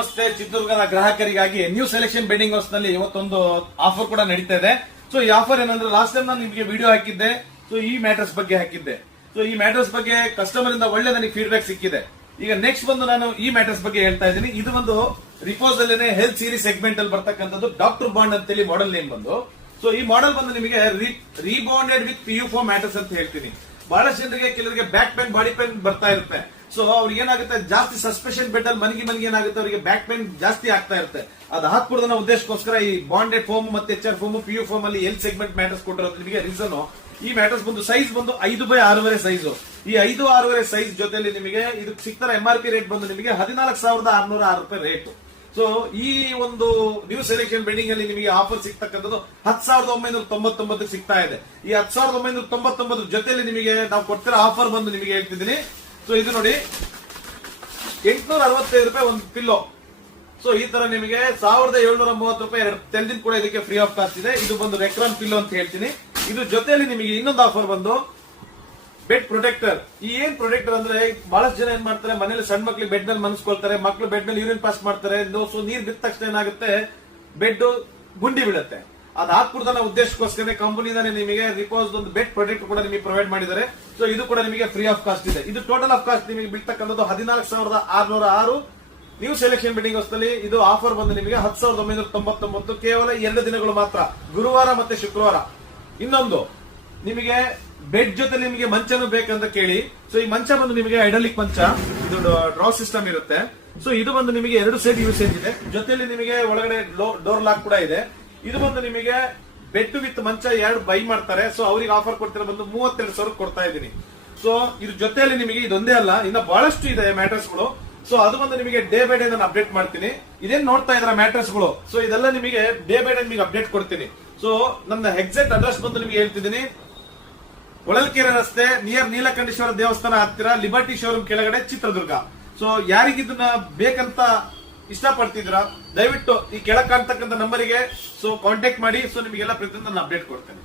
ನಮಸ್ತೆ ಚಿತ್ರದುರ್ಗದ ಗ್ರಾಹಕರಿಗಾಗಿ new selection bedding house ನಲ್ಲಿ ಇವತ್ತೊಂದು ಆಫರ್ ಕೂಡ ನಡೀತಾ ಇದೆ. ಸೊ ಈ ಆಫರ್ ಏನಂದ್ರೆ ಲಾಸ್ಟ್ ಟೈಮ್ ನಾನು ನಿಮಗೆ ವಿಡಿಯೋ ಹಾಕಿದ್ದೆ. ಸೊ ಈ ಮ್ಯಾಟ್ರಸ್ ಬಗ್ಗೆ ಹಾಕಿದ್ದೆ. ಸೊ ಈ ಮ್ಯಾಟ್ರಸ್ ಬಗ್ಗೆ ಕಸ್ಟಮರ್ ಇಂದ ಒಳ್ಳೆ ನನಗೆ ಫೀಡ್ಬ್ಯಾಕ್ ಸಿಕ್ಕಿದೆ. ಈಗ ನೆಕ್ಸ್ಟ್ ಬಂದು ನಾನು ಈ ಮ್ಯಾಟ್ರಸ್ ಬಗ್ಗೆ ಹೇಳ್ತಾ ಇದ್ದೀನಿ. ಇದು ಒಂದು ರಿಪೋಸ್ ಅಲ್ಲೇನೆ ಹೆಲ್ತ್ ಸೀರೀಸ್ ಸೆಗ್ಮೆಂಟ್ ಅಲ್ಲಿ ಬರ್ತಕ್ಕಂಥದ್ದು ಡಾಕ್ಟರ್ ಬಾಂಡ್ ಅಂತೇಳಿ ಮಾಡೆಲ್ ನೇಮ್ ಬಂದು. ಸೊ ಈ ಮಾಡೆಲ್ ಬಂದು ನಿಮಗೆ ರೀಬಾಂಡೆಡ್ ವಿತ್ PU4 ಮ್ಯಾಟ್ರಸ್ ಅಂತ ಹೇಳ್ತೀನಿ. ಬಹಳಷ್ಟು ಜನರಿಗೆ ಕೆಲವರಿಗೆ ಬ್ಯಾಕ್ ಪೇನ್ ಬಾಡಿ ಪೇನ್ ಬರ್ತಾ ಇರುತ್ತೆ. ಸೊ ಅವ್ರಿಗೆ ಏನಾಗುತ್ತೆ, ಜಾಸ್ತಿ ಸಸ್ಪೆಷನ್ ಬೆಡ್ ಅಲ್ಲಿ ಮಲಗಿ ಏನಾಗುತ್ತೆ, ಅವರಿಗೆ ಬ್ಯಾಕ್ ಪೇನ್ ಜಾಸ್ತಿ ಆಗ್ತಾ ಇರುತ್ತೆ. ಅದು ಹಾಕ್ಬಿಡೋದನ್ನ ಉದ್ದೇಶಕ್ಕೋಸ್ಕರ ಈ ಬಾಂಡೆಡ್ ಫೋಮ್ ಮತ್ತೆ HR ಫೋಮ್ PU ಫೋಮ್ ಅಲ್ಲಿ ಎಲ್ ಸೆಗ್ಮೆಂಟ್ ಮ್ಯಾಟ್ರಸ್ ಕೊಟ್ಟಿರೋದು ನಿಮಗೆ ರೀಸನ್. ಈ ಮ್ಯಾಟ್ರಸ್ ಬಂದು ಸೈಜ್ ಬಂದು 5x6 ಸೈಜ್. ಈ 5x6 ಸೈಜ್ ಜೊತೆಲಿ ನಿಮಗೆ ಇದು ಸಿಗ್ತಾರ MRP ರೇಟ್ ಬಂದು ನಿಮಗೆ 14,606 ರೂಪಾಯಿ ರೇಟ್. ಸೊ ಈ ಒಂದು ನ್ಯೂ ಸೆಲೆಕ್ಷನ್ ಬೆಡ್ಡಿಂಗ್ ಅಲ್ಲಿ ನಿಮಗೆ ಆಫರ್ ಸಿಗ್ತಕ್ಕಂಥದ್ದು 10,999 ಸಿಗ್ತಾ ಇದೆ. ಈ 10,999 ಜೊತೆಲಿ ನಿಮಗೆ ನಾವು ಕೊಡ್ತಿರೋ ಆಫರ್ ಬಂದು ನಿಮಗೆ ಹೇಳ್ತಿದ್ದೀನಿ. ಸೊ ಇದು ನೋಡಿ 865 ರೂಪಾಯಿ ಒಂದು ಪಿಲ್ಲೋ. ಸೊ ಈ ತರ ನಿಮಗೆ 1,730 ರೂಪಾಯಿ 2 ತೆಲ್ದಿನ ಕೂಡ ಇದಕ್ಕೆ ಫ್ರೀ ಆಫ್ ಕಾಸ್ಟ್ ಇದೆ. ಇದು ಬಂದು ರೆಕ್ರಾನ್ ಪಿಲ್ಲೋ ಅಂತ ಹೇಳ್ತೀನಿ. ಇದು ಜೊತೆಯಲ್ಲಿ ನಿಮಗೆ ಇನ್ನೊಂದು ಆಫರ್ ಬಂದು ಬೆಡ್ ಪ್ರೊಟೆಕ್ಟರ್. ಈ ಏನ್ ಪ್ರೊಟೆಕ್ಟರ್ ಅಂದ್ರೆ ಬಹಳಷ್ಟು ಜನ ಏನ್ ಮಾಡ್ತಾರೆ, ಮನೇಲಿ ಸಣ್ಣ ಮಕ್ಳಿಗೆ ಬೆಡ್ ಮೇಲೆ ಮನಸ್ಕೊಳ್ತಾರೆ, ಮಕ್ಳು ಬೆಡ್ ಮೇಲೆ ಯೂರಿನ್ ಪಾಸ್ ಮಾಡ್ತಾರೆ. ಸೊ ನೀರ್ ಬಿದ್ದ ತಕ್ಷಣ ಏನಾಗುತ್ತೆ, ಬೆಡ್ ಗುಂಡಿ ಬೀಳುತ್ತೆ. ಅದು ಹಾಕ್ಬಿಡ್ದನ್ನ ಉದ್ದೇಶಕ್ಕೋಸ್ಕರ ಕಂಪನಿದಾನೆ ನಿಮಗೆ ರಿಪೋಸ್ ಒಂದು ಬೆಡ್ ಪ್ರೊಟೆಕ್ಟರ್ ಕೂಡ ನಿಮಗೆ ಪ್ರೊವೈಡ್ ಮಾಡಿದ್ದಾರೆ. ಸೊ ಇದು ಕೂಡ ನಿಮಗೆ ಫ್ರೀ ಆಫ್ ಕಾಸ್ಟ್ ಇದೆ. ಇದು ಟೋಟಲ್ ಆಫ್ ಕಾಸ್ಟ್ ನಿಮಗೆ ಬೀಳ್ತಕ್ಕಂಥದ್ದು 14,606 ನ್ಯೂ ಸೆಲೆಕ್ಷನ್ ಬೆಡ್ಡಿಂಗ್ ಹೌಸ್ ನಲ್ಲಿ. ಇದು ಆಫರ್ ಬಂದು ನಿಮಗೆ 10,999 ಕೇವಲ 2 ದಿನಗಳು ಮಾತ್ರ, ಗುರುವಾರ ಮತ್ತೆ ಶುಕ್ರವಾರ. ಇನ್ನೊಂದು ನಿಮಗೆ ಬೆಡ್ ಜೊತೆ ನಿಮಗೆ ಮಂಚನೂ ಬೇಕಂತ ಕೇಳಿ. ಸೊ ಈ ಮಂಚ ಬಂದು ನಿಮಗೆ ಐಡಲಿಕ್ ಮಂಚ, ಇದು ಡ್ರಾ ಸಿಸ್ಟಮ್ ಇರುತ್ತೆ. ಸೊ ಇದು ಬಂದು ನಿಮಗೆ 2 ಸೈಡ್ ಯೂಸೇಜ್ ಇದೆ. ಜೊತೆಲಿ ನಿಮಗೆ ಒಳಗಡೆ ಡೋರ್ ಲಾಕ್ ಕೂಡ ಇದೆ. ಇದು ಬಂದು ನಿಮಗೆ ಬೆಡ್ ವಿತ್ ಮಂಚ 2 ಬೈ ಮಾಡ್ತಾರೆ. ಸೊ ಅವ್ರಿಗೆ ಆಫರ್ ಕೊಡ್ತಿರೋ ಬಂದು 32,000 ಕೊಡ್ತಾ ಇದ್ದೀನಿ. ಸೊ ಇದ್ರ ಜೊತೆಯಲ್ಲಿ ನಿಮಗೆ ಇದೊಂದೇ ಅಲ್ಲ, ಇನ್ನ ಬಹಳಷ್ಟು ಇದೆ ಮ್ಯಾಟ್ರಸ್ ಗಳು. ಸೊ ಅದು ಬಂದು ನಿಮಗೆ ಡೇ ಬೈ ಡೇ ನಾನು ಅಪ್ಡೇಟ್ ಮಾಡ್ತೀನಿ. ಇದೇನ್ ನೋಡ್ತಾ ಇದ್ರ ಮ್ಯಾಟ್ರಸ್ ಗಳು, ಸೊ ಇದೆಲ್ಲ ನಿಮಗೆ ಡೇ ಬೈ ಡೇ ನಿಮಗೆ ಅಪ್ಡೇಟ್ ಕೊಡ್ತೀನಿ. ಸೊ ನನ್ನ ಎಕ್ಸಾಕ್ಟ್ ಅಡ್ರೆಸ್ ಬಂದು ನಿಮಗೆ ಹೇಳ್ತಿದ್ದೀನಿ. ಹೊಳಲ್ಕೆರೆ ರಸ್ತೆ ನಿಯರ್ ನೀಲಕಂಠೇಶ್ವರ ದೇವಸ್ಥಾನ ಹತ್ತಿರ ಲಿಬರ್ಟಿ ಶೋರೂಮ್ ಕೆಳಗಡೆ ಚಿತ್ರದುರ್ಗ. ಸೊ ಯಾರಿಗಿದನ್ನ ಬೇಕಂತ ಇಷ್ಟಪಡ್ತಿದ್ರ ದಯವಿಟ್ಟು ಈ ಕೆಳಗೆ ಕಾಣ್ತಕ್ಕಂಥ ನಂಬರಿಗೆ ಸೊ ಕಾಂಟ್ಯಾಕ್ಟ್ ಮಾಡಿ. ಸೊ ನಿಮಗೆಲ್ಲ ಪ್ರತಿಯೊಂದು ನಾನು ಅಪ್ಡೇಟ್ ಕೊಡ್ತೇನೆ.